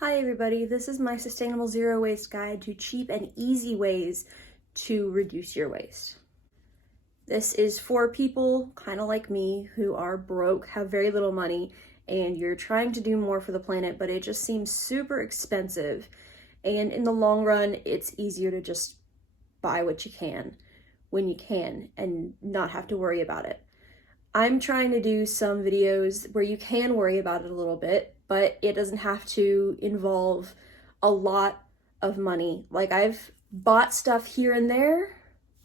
Hi everybody, this is my Sustainable Zero Waste Guide to cheap and easy ways to reduce your waste. This is for people kind of like me who are broke, have very little money, and you're trying to do more for the planet, but it just seems super expensive. And in the long run, it's easier to just buy what you can when you can and not have to worry about it. I'm trying to do some videos where you can worry about it a little bit, but it doesn't have to involve a lot of money. Like, I've bought stuff here and there,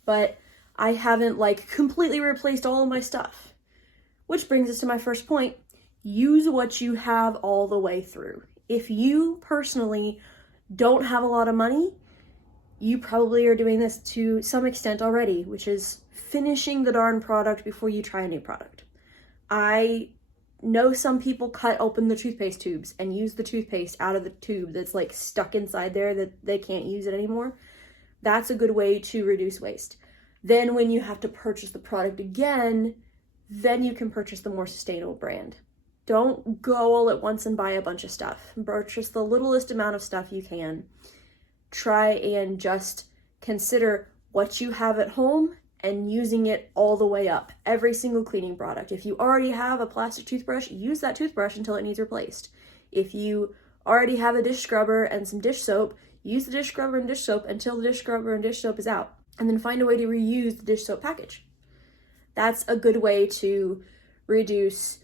but I haven't completely replaced all of my stuff. Which brings us to my first point. Use what you have all the way through. If you personally don't have a lot of money, you probably are doing this to some extent already, which is finishing the darn product before you try a new product. I know some people cut open the toothpaste tubes and use the toothpaste out of the tube that's stuck inside there that they can't use it anymore. That's a good way to reduce waste. Then when you have to purchase the product again, then you can purchase the more sustainable brand. Don't go all at once and buy a bunch of stuff. Purchase the littlest amount of stuff you can. Try and just consider what you have at home and using it all the way up. Every single cleaning product. If you already have a plastic toothbrush, use that toothbrush until it needs replaced. If you already have a dish scrubber and some dish soap, use the dish scrubber and dish soap until the dish scrubber and dish soap is out. And then find a way to reuse the dish soap package. That's a good way to reduce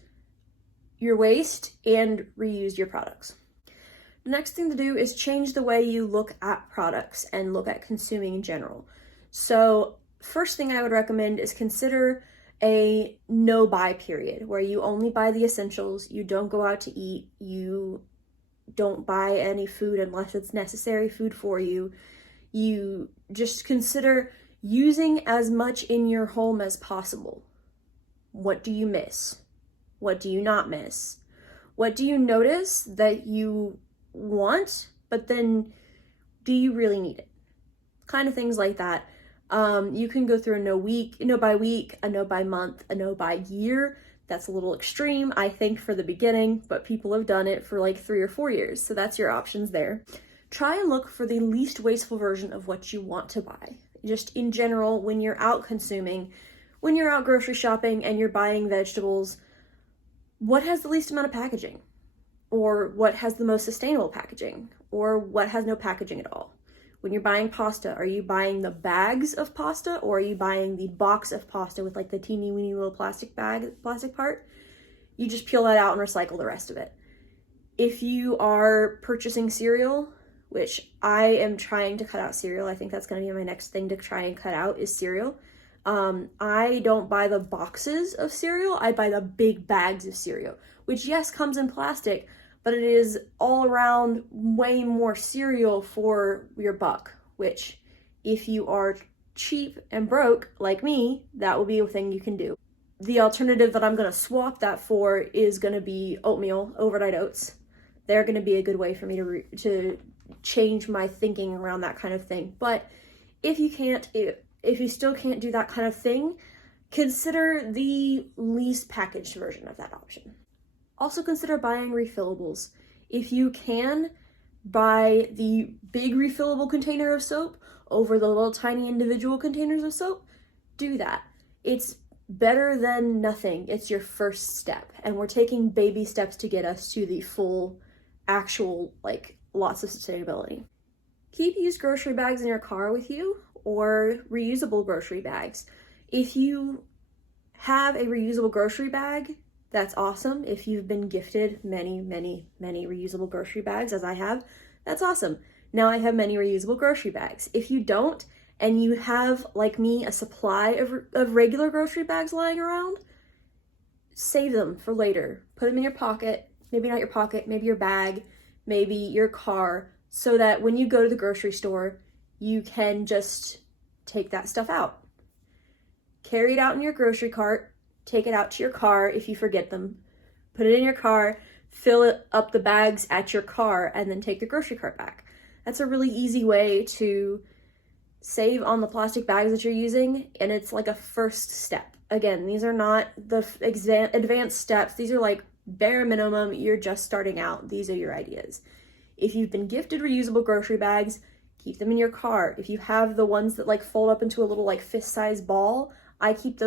your waste and reuse your products. The next thing to do is change the way you look at products and look at consuming in general. So first thing I would recommend is consider a no-buy period where you only buy the essentials, you don't go out to eat, you don't buy any food unless it's necessary food for you. You just consider using as much in your home as possible. What do you miss? What do you not miss? What do you notice that you want, but then do you really need it? Kind of things like that. You can go through a no buy week, a no buy month, a no buy year. That's a little extreme, I think, for the beginning, but people have done it for 3 or 4 years. So that's your options there. Try and look for the least wasteful version of what you want to buy. Just in general, when you're out consuming, when you're out grocery shopping and you're buying vegetables, what has the least amount of packaging? Or what has the most sustainable packaging? Or what has no packaging at all? When you're buying pasta, are you buying the bags of pasta or are you buying the box of pasta with the teeny weeny little plastic part? You just peel that out and recycle the rest of it. If you are purchasing cereal, which I am trying to cut out cereal, I think that's going to be my next thing to try and cut out is cereal. I don't buy the boxes of cereal, I buy the big bags of cereal, which yes, comes in plastic, but it is all around way more cereal for your buck, which if you are cheap and broke like me, that will be a thing you can do. The alternative that I'm going to swap that for is going to be oatmeal, overnight oats. They're going to be a good way for me to change my thinking around that kind of thing. But if you still can't do that kind of thing, consider the least packaged version of that option. Also consider buying refillables. If you can, buy the big refillable container of soap over the little tiny individual containers of soap. Do that. It's better than nothing. It's your first step. And we're taking baby steps to get us to the full, actual, lots of sustainability. Keep used grocery bags in your car with you or reusable grocery bags. If you have a reusable grocery bag, that's awesome. If you've been gifted many, many, many reusable grocery bags, as I have, that's awesome. Now I have many reusable grocery bags. If you don't, and you have, like me, a supply of regular grocery bags lying around, save them for later. Put them in your pocket, maybe not your pocket, maybe your bag, maybe your car, so that when you go to the grocery store, you can just take that stuff out. Carry it out in your grocery cart, take it out to your car if you forget them, put it in your car, fill up the bags at your car, and then take the grocery cart back. That's a really easy way to save on the plastic bags that you're using, and it's a first step. Again, these are not the advanced steps. These are bare minimum. You're just starting out. These are your ideas. If you've been gifted reusable grocery bags, keep them in your car. If you have the ones that like fold up into a little like fist-sized ball, I keep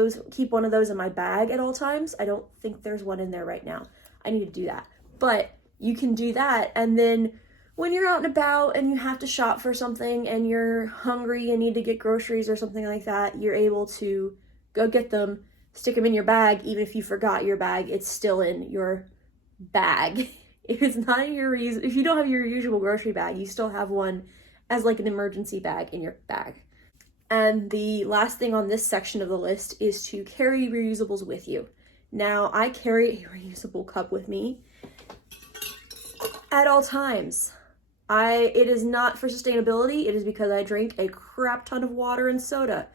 one of those in my bag at all times. I don't think there's one in there right now. I need to do that. But you can do that, and then when you're out and about and you have to shop for something and you're hungry and need to get groceries or something like that, you're able to go get them, stick them in your bag. Even if you forgot your bag, it's still in your bag. If it's not in your if you don't have your usual grocery bag, you still have one as like an emergency bag in your bag. And the last thing on this section of the list is to carry reusables with you. Now, I carry a reusable cup with me at all times. It is not for sustainability. It is because I drink a crap ton of water and soda.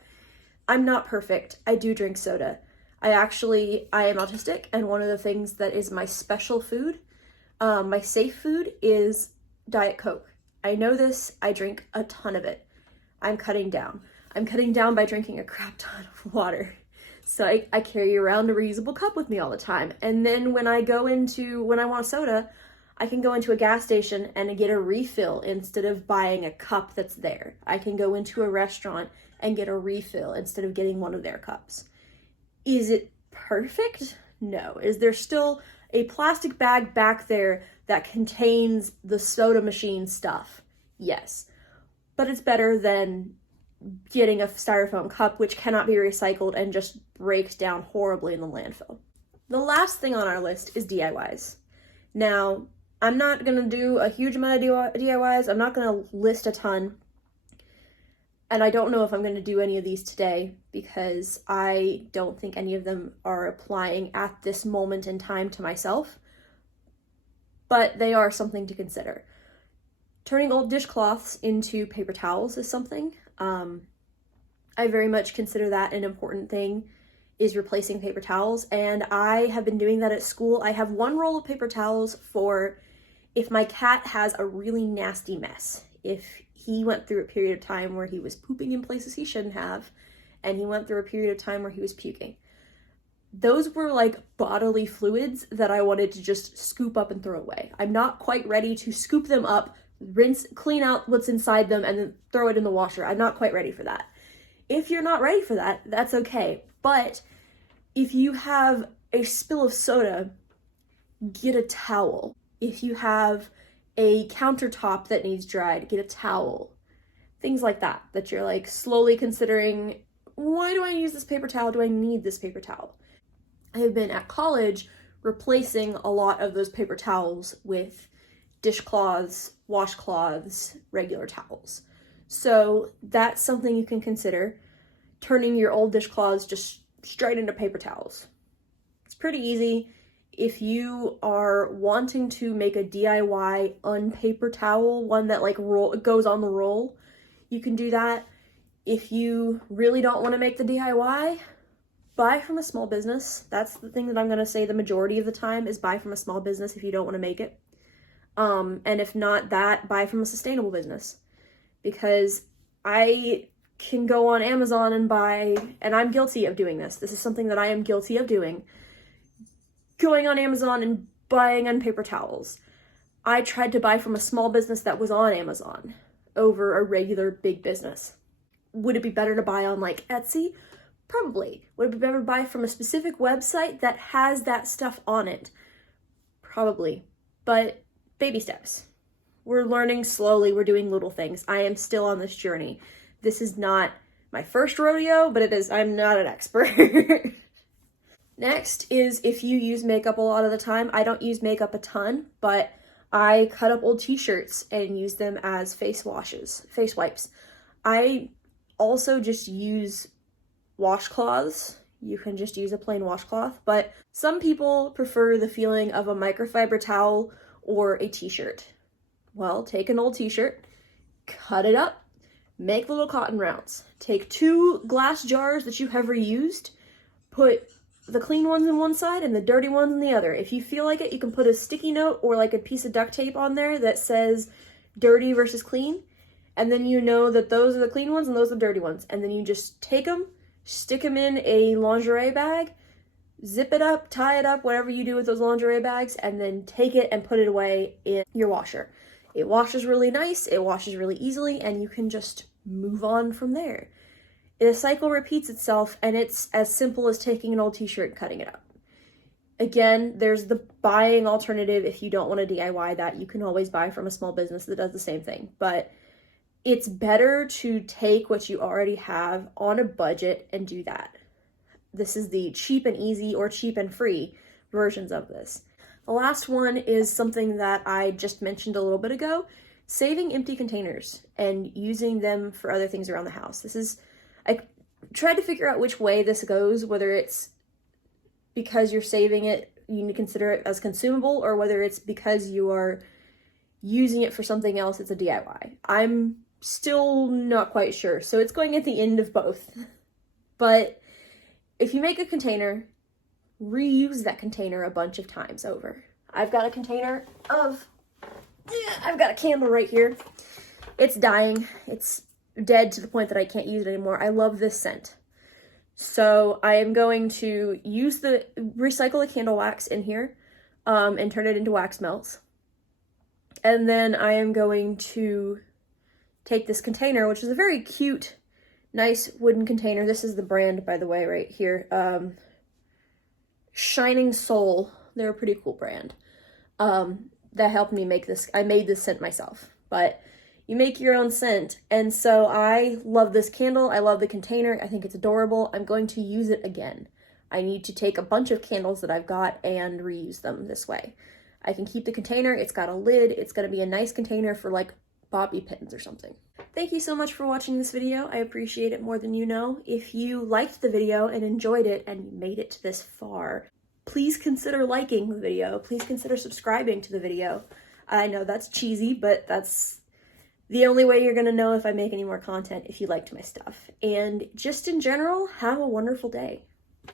I'm not perfect. I do drink soda. I am autistic, and one of the things that is my special food, my safe food, is Diet Coke. I know this. I drink a ton of it. I'm cutting down. I'm cutting down by drinking a crap ton of water. So I carry around a reusable cup with me all the time. And then when I want soda, I can go into a gas station and get a refill instead of buying a cup that's there. I can go into a restaurant and get a refill instead of getting one of their cups. Is it perfect? No. Is there still a plastic bag back there that contains the soda machine stuff? Yes. But it's better than getting a styrofoam cup, which cannot be recycled and just breaks down horribly in the landfill. The last thing on our list is DIYs. Now, I'm not going to do a huge amount of DIYs. I'm not going to list a ton. And I don't know if I'm going to do any of these today because I don't think any of them are applying at this moment in time to myself. But they are something to consider. Turning old dishcloths into paper towels is something. I very much consider that an important thing, is replacing paper towels. And I have been doing that at school. I have one roll of paper towels for if my cat has a really nasty mess. If he went through a period of time where he was pooping in places he shouldn't have, and he went through a period of time where he was puking. Those were like bodily fluids that I wanted to just scoop up and throw away. I'm not quite ready to scoop them up, rinse, clean out what's inside them, and then throw it in the washer. I'm not quite ready for that. If you're not ready for that, that's okay. But if you have a spill of soda, get a towel. If you have a countertop that needs dried, get a towel. Things like that you're like slowly considering, why do I use this paper towel? Do I need this paper towel? I have been at college replacing a lot of those paper towels with dishcloths, washcloths, regular towels. So that's something you can consider, turning your old dishcloths just straight into paper towels. It's pretty easy. If you are wanting to make a DIY unpaper towel, one that like goes on the roll, you can do that. If you really don't want to make the DIY, buy from a small business. That's the thing that I'm going to say the majority of the time is buy from a small business if you don't want to make it. And if not that, buy from a sustainable business. Because I can go on Amazon and buy, and I'm guilty of doing this. This is something that I am guilty of doing. Going on Amazon and buying unpaper towels. I tried to buy from a small business that was on Amazon over a regular big business. Would it be better to buy on like Etsy? Probably. Would it be better to buy from a specific website that has that stuff on it? Probably. But baby steps. We're learning slowly. We're doing little things. I am still on this journey. This is not my first rodeo, but I'm not an expert. Next is if you use makeup a lot of the time. I don't use makeup a ton, but I cut up old t-shirts and use them as face wipes. I also just use washcloths. You can just use a plain washcloth, but some people prefer the feeling of a microfiber towel or a t-shirt. Well, take an old t-shirt, cut it up, make little cotton rounds. Take 2 glass jars that you have reused, put the clean ones on one side and the dirty ones on the other. If you feel like it, you can put a sticky note or like a piece of duct tape on there that says dirty versus clean. And then you know that those are the clean ones and those are the dirty ones. And then you just take them, stick them in a lingerie bag, zip it up, tie it up, whatever you do with those lingerie bags, and then take it and put it away in your washer. It washes really nice, it washes really easily, and you can just move on from there. The cycle repeats itself, and it's as simple as taking an old t-shirt and cutting it up. Again, there's the buying alternative. If you don't want to DIY that, you can always buy from a small business that does the same thing. But it's better to take what you already have on a budget and do that. This is the cheap and easy or cheap and free versions of this. The last one is something that I just mentioned a little bit ago, saving empty containers and using them for other things around the house. I tried to figure out which way this goes, whether it's because you're saving it, you need to consider it as consumable, or whether it's because you are using it for something else, it's a DIY. I'm still not quite sure, so it's going at the end of both. But if you make a container, reuse that container a bunch of times over. I've got a candle right here. It's dying. It's dead to the point that I can't use it anymore. I love this scent. So I am going to recycle the candle wax in here and turn it into wax melts. And then I am going to take this container, which is a very cute, nice wooden container. This is the brand, by the way, right here. Shining Soul. They're a pretty cool brand. That helped me make this. I made this scent myself, but you make your own scent. And so I love this candle. I love the container. I think it's adorable. I'm going to use it again. I need to take a bunch of candles that I've got and reuse them this way. I can keep the container. It's got a lid. It's going to be a nice container for like bobby pins or something. Thank you so much for watching this video. I appreciate it more than you know. If you liked the video and enjoyed it and you made it this far, please consider liking the video. Please consider subscribing to the video. I know that's cheesy, but that's the only way you're going to know if I make any more content, if you liked my stuff. And just in general, have a wonderful day.